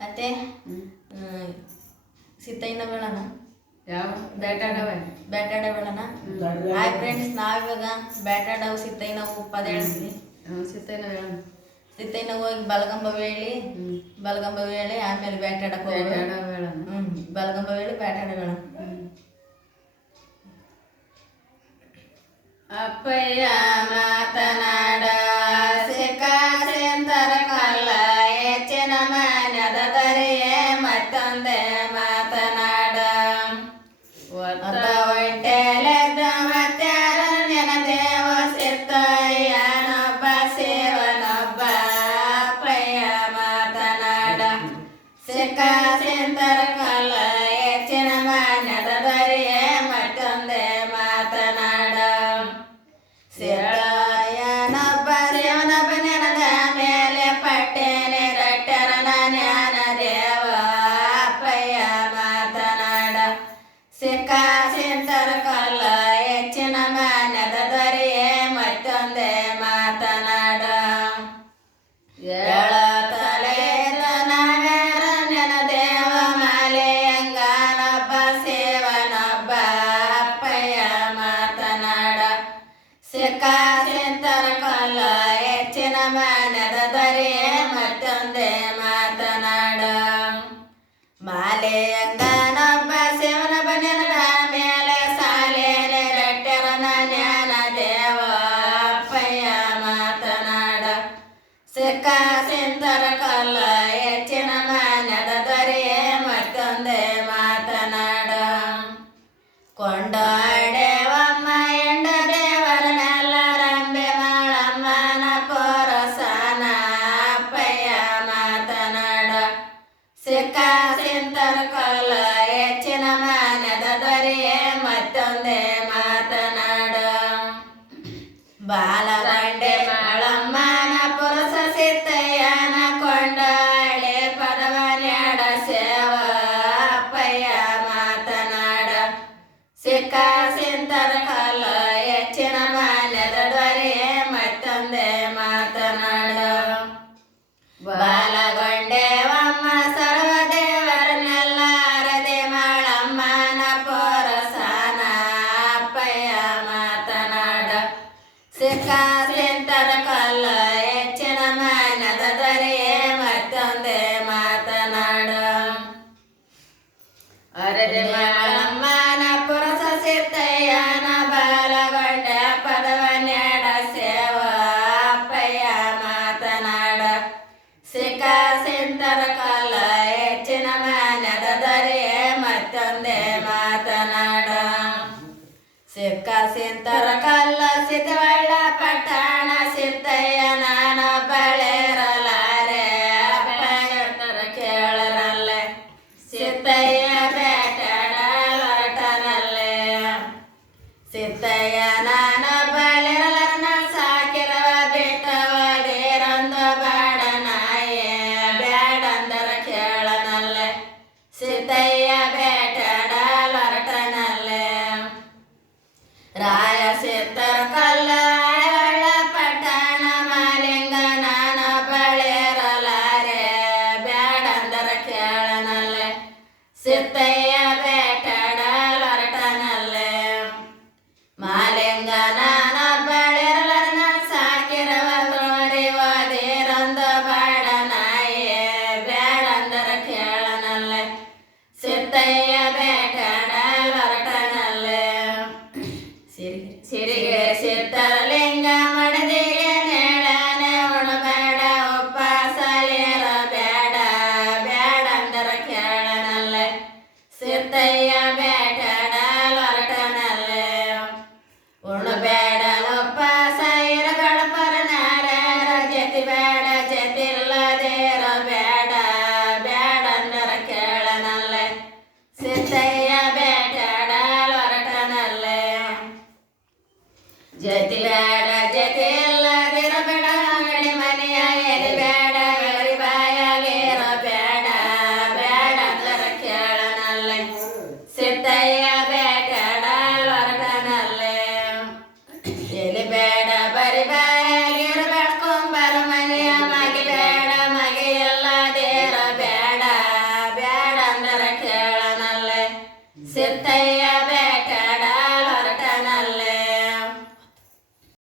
ಅತ್ತೆ ಸಿದ್ದಯ್ಯನ ಬೇಡಣ ಬೇಟಾಡವೆ ಬೇಟಾಡ ಬೇಡಣ hi friends ನಾವಿವಾಗ ಬೇಟಾಡವು ಸಿದ್ದಯ್ಯನವು ಪದ ಹೇಳ್ತೀವಿ ಸಿದ್ದಯ್ಯನ ಬೇಡಣ ಸಿದ್ದಯ್ಯನ ಹೋಗಿ ಬಲಗಂಬ ಹೇಳಿ ಬಲಗಂಬ ಹೇಳಿ ಆಮೇಲೆ ಬೇಟಾಡಕ್ಕೆ ಹೋಗಿ ಬಲಗಂಬ ಹೇಳಿ ಬೇಟಾಡ ಬೇಡ ಅಪ್ಪಯ್ಯ ಮಾತನಾಡ ಮಾತನಾಡ ಮಾಲೆಯಂಗ వందే మాతనాడ బాలరండే మళమ్మನ ಪುರಸ ಸಿತ್ತಯ್ಯನ ಕೊಂಡಾಳೆ ಪರವನ್ಯಾಡ ಸೇವ ಅಪ್ಪಯ್ಯ ಮಾತನಾಡ ಸಿಕ್ಕ చెక్క సింతర కల్ల సిద్ధవళ్ళ పట్టణ సిద్ధయ్య నాన బళేరలారే అప్పయ్యంతర కేళనల్లె సిద్ధయ్య ಬೇಟಡಲಟನಲ್ಲೇ ಸಿದ್ದಯ್ಯ ನಾನ Sete a